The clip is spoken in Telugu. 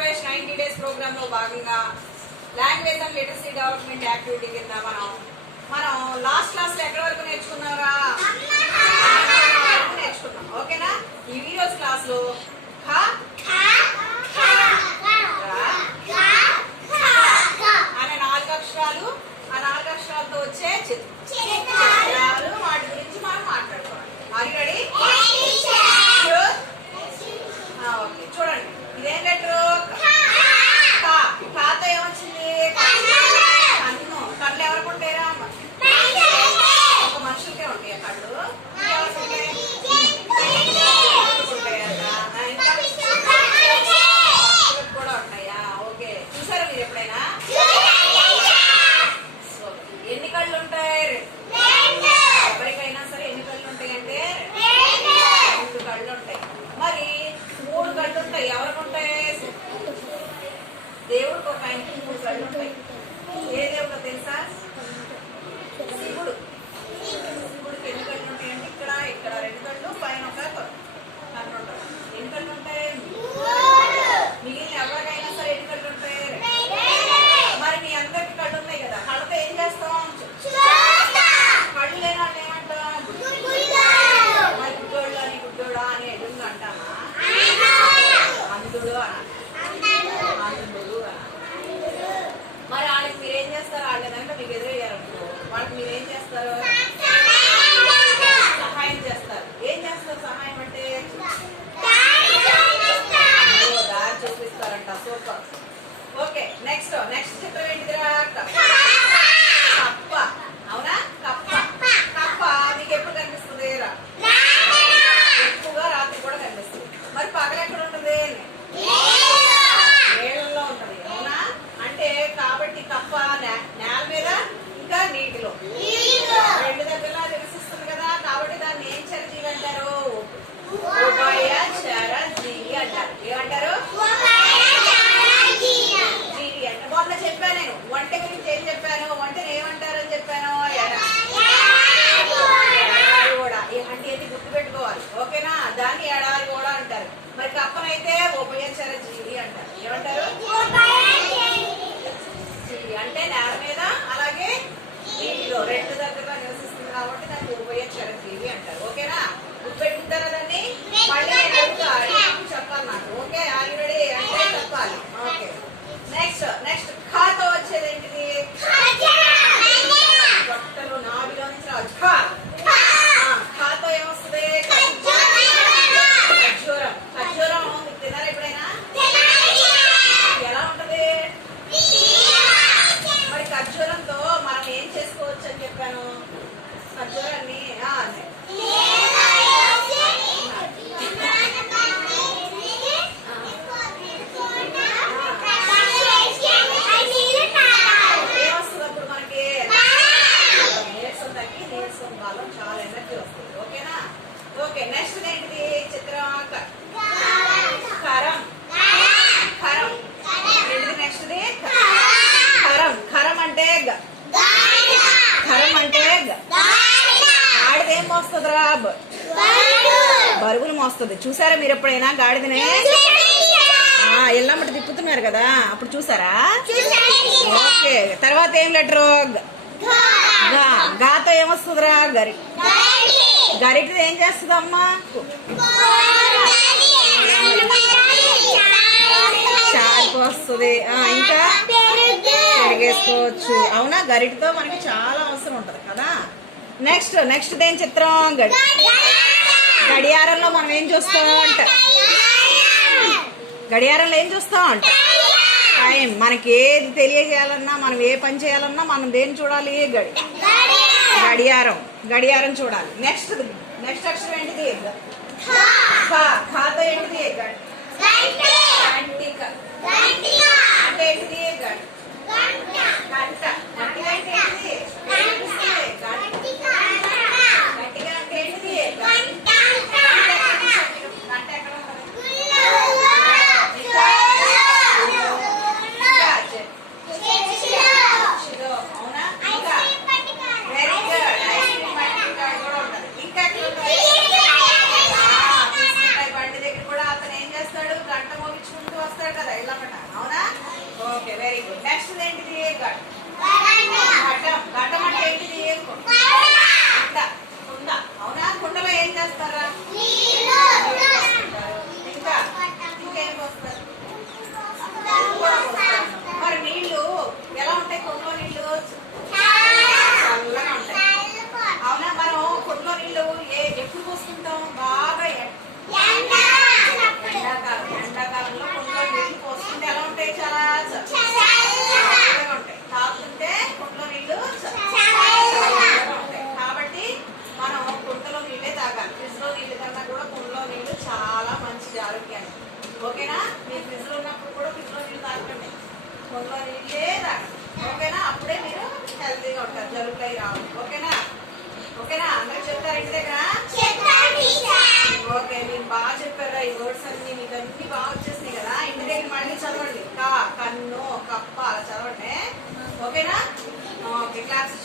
ఆంధ్రప్రదేశ్ 90 డేస్ ప్రోగ్రామ్ లో భాగంగా language and literacy development activity కింద మనం లాస్ట్ క్లాస్ లో ఎక్కడి వరకు నేర్చుకున్నారా? నేర్చుకున్నాం. ఓకేనా? ఈ వీడియోస్ క్లాస్ లో అనే 4 అక్షరాలు, ఆ 4 అక్షరాలతో వచ్చే చిత్రాలు, వాటి గురించి మనం మాట్లాడుకోవాలి. Are you ready? ఓకే, చూడండి. ఇదేం లెటరు? కాతో ఏమొచ్చింది? కన్ను. కళ్ళు ఎవరికి ఉంటాయిరా? ఒక మనుషులకే ఉంటాయి కళ్ళు. కూడా ఉంటాయా? ఓకే, చూసారా మీరు ఎప్పుడైనా? ఎన్ని కళ్ళు ఉంటాయి? ఎవరికైనా సరే ఎన్ని కళ్ళు ఉంటాయి అంటే 2 కళ్ళు ఉంటాయి. మరి 3 కళ్ళు ఉంటాయి. ఎవరికి ఉంటాయి? దేవుడికి ఒక ఆయనకి 3 కళ్ళు ఉంటాయి. ఏ దేవుడో తెలుసా? శివుడు. శివుడికి ఎన్ని కళ్ళు ఉంటాయి అంటే ఇక్కడ 2 కళ్ళు, పైన ఒక కన్ను ఉంటుంది. ఎన్ని కళ్ళు ఉంటాయి? మిగిలిన ఎవరికైనా సరే ఎన్ని కళ్ళు ఉంటాయి? మరి మీ అందరికి కళ్ళు ఉన్నాయి కదా, కళ్ళతో ఏం చేస్తాం? కళ్ళు లేని వాళ్ళు ఏమంటాం? మరి గుడ్డోళ్ళు అని, గుడ్డోడా అని ఎదురు అంటామా? అందుడు అందుడు. మరి వాళ్ళకి మీరేం చేస్తారు? వాళ్ళ దాంట్లో మీకు ఎదురయ్యారనుకో, వాళ్ళకి మీరేం చేస్తారు? సహాయం చేస్తారు. ఏం చేస్తారు సహాయం అంటే? దారి చూపిస్తారంట. సూపర్. ఓకే, నెక్స్ట్ చిత్రం ఏంటిదిరా? కప్ప. అవునా? కప్ప. కప్ప మీకు ఎప్పుడు కనిపిస్తుంది? ఎక్కువగా రాత్రి కూడా కనిపిస్తుంది. మరి పగలు ఎక్కడ ఉంటుంది? నీళ్ళలో ఉంటుంది. అవునా? అంటే కాబట్టి కప్ప నేల మీద ఇంకా నీటిలో 2 దగ్గరలో నివసిస్తుంది కదా, కాబట్టి దాన్ని ఏం చరజీవి అంటారు? ఉభయచర జీవి అంటారు. ఏమంటారు? జీవి అంటే మొన్న చెప్పాను నేను వంట గురించి. ఏం చెప్పాను? వంటను ఏమంటారు అని చెప్పాను? ఎడారి కూడా. అంటే ఇది గుర్తుపెట్టుకోవాలి. ఓకేనా? దాన్ని ఎడారి కూడా అంటారు. మరి కప్పనైతే ఉభయచర జీవి అంటారు. ఏమంటారు? జీవి అంటే నేల మీద అలాగే నీటిలో 2 దగ్గరగా నివసిస్తుంది కాబట్టి దాన్ని ఉభయచర జీవి అంటారు. ఓకేనా? గుర్తుపెట్టుకుంటారా దాన్ని? మళ్ళీ చెప్పాలి నాకు. ఓకే, ఆల్రెడీ అంటే చెప్పాలి. ఓకే, నెక్స్ట్ ఖాతో వచ్చేది ఏంటిది? బట్టలు నాభిలో నుంచి రాజు. ఖాతో ఏమొస్తుంది? ఖర్జూరం. ఖర్జూరం తిన్నారా ఎప్పుడైనా? ఎలా ఉంటది? మరి ఖర్జూరంతో మనం ఏం చేసుకోవచ్చు అని చెప్పాను? ఖర్జూరాన్ని ఏమొస్తుంది అప్పుడు మనకి? నీరసం తగ్గి నీరసం బాలం చాలా ఎనర్జీ వస్తుంది. ఓకేనా? ఓకే, నెక్స్ట్ ఏంటిది? చిత్రం ఖరం. ఖరం ఏంటిది? నెక్స్ట్ది ఖరం అంటే ఖరం అంటే గాడిదేం మోస్తుందిరా? బరువులు మోస్తుంది. చూసారా మీరు ఎప్పుడైనా గాడిదనే? ఎల్లమ్మటి తిప్పుతున్నారు కదా, అప్పుడు చూసారా? ఓకే, తర్వాత ఏం లెటరు? గాతో ఏమొస్తుందిరా? గరిటది ఏం చేస్తుంది అమ్మా? చారుకు వస్తుంది. ఇంకా పెరిగేసుకోవచ్చు. అవునా? గరిటతో మనకి చాలా అవసరం ఉంటది కదా. నెక్స్ట్ ఏం చిత్రం? గడియారంలో మనం ఏం చూస్తాం అంట? గడియారంలో ఏం చూస్తాం అంట? టైం. మనకి ఏది తెలియజేయాలన్నా, మనం ఏ పని చేయాలన్నా మనం దేన్ని చూడాలి? గడియారం చూడాలి. నెక్స్ట్ అక్షరం ఏంటిది? ఖాతో ఏంటిది? గంటిక. అంటే ఏంటిది? గంట. గంటిక అంటే ఏంటిది? గంటిక అంటే ఏంటిది? గంట ఎక్కడ ఉంటుంది? అవునా? Very good. ఐస్ క్రీమ్ బండి కూడా ఉంటుంది. ఇంకా బండి దగ్గర కూడా అతను ఏం చేస్తాడు? ఓకేనా? మీరు ఫ్రిడ్జ్ లో ఉన్నప్పుడు కూడా ఫ్రిడ్జ్ లో నీళ్ళు తాగకండి, కొంత నీళ్ళే తాగండి. ఓకేనా? అప్పుడే మీరు హెల్తీగా ఉంటారు, జలుబులై రావు. ఓకేనా? ఓకేనా? అందరికి చెప్తారు ఇంటి దగ్గర? ఓకే, మీరు బాగా చెప్పారా ఈ వర్డ్స్ అన్ని, మీకు అన్ని బాగా వచ్చేసినాయి కదా. ఇంటి దగ్గర మళ్ళీ చదవండి. కన్ను, కప్ప అలా చదవండి. ఓకేనా? Okay, class